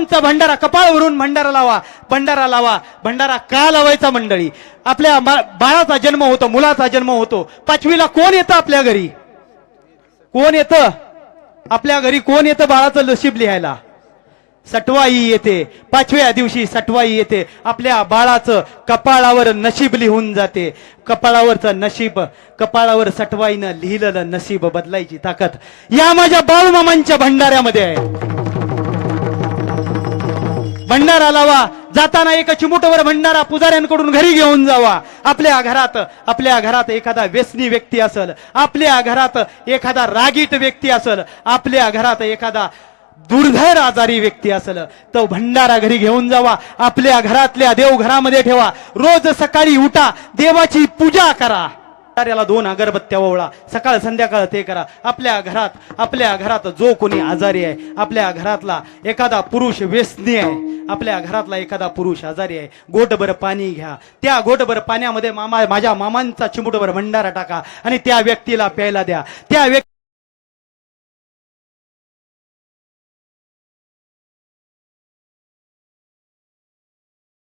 मामांचा भंडारा, कपाळवरून भंडारा लावा, भंडारा लावा. भंडारा का लावायचा मंडळी? आपल्या बाळाचा जन्म होतो, मुलाचा जन्म होतो. 5वीला कोण येतं आपल्या घरी? कोण येतं आपल्या घरी? कोण येतं बाळाचं नशीब लिहायला? सटवाई येते. 5व्या दिवशी सटवाई येते. आपल्या बाळाचं कपाळावर नशीब लिहून जाते. कपाळावरचं नशीब, कपाळावर सटवाईनं लिहिलेलं नशीब बदलायची ताकद या माझ्या बाळूमामांच्या भंडाऱ्यामध्ये आहे. भंडारा लावा. जाताना एक चिमुटवर भंडारा पुजाऱ्यांकडून घरी घेऊन जावा. आपल्या घरात एखादा व्यसनी व्यक्ती असेल, आपल्या घरात एखादा रागीट व्यक्ती असेल, आपल्या घरात एखादा दुर्धर आजारी व्यक्ती असेल, तो भंडारा घरी घेऊन जावा. आपल्या घरातल्या देवघरामध्ये ठेवा. रोज सकाळी उठा, देवाची पूजा करा. भंडाऱ्याला 2 अगरबत्त्या ओवळा. सकाळ संध्याकाळ ते करा. आपल्या घरात जो कोणी आजारी आहे, आपल्या घरातला एखादा पुरुष व्यसनी आहे, आपल्या घरातला एखादा पुरुष आजारी आहे, गोटभर पाणी घ्या. त्या गोटभर पाण्यामध्ये माझ्या मामांचा चिमुटभर भंडारा टाका आणि त्या व्यक्तीला प्यायला द्या. त्या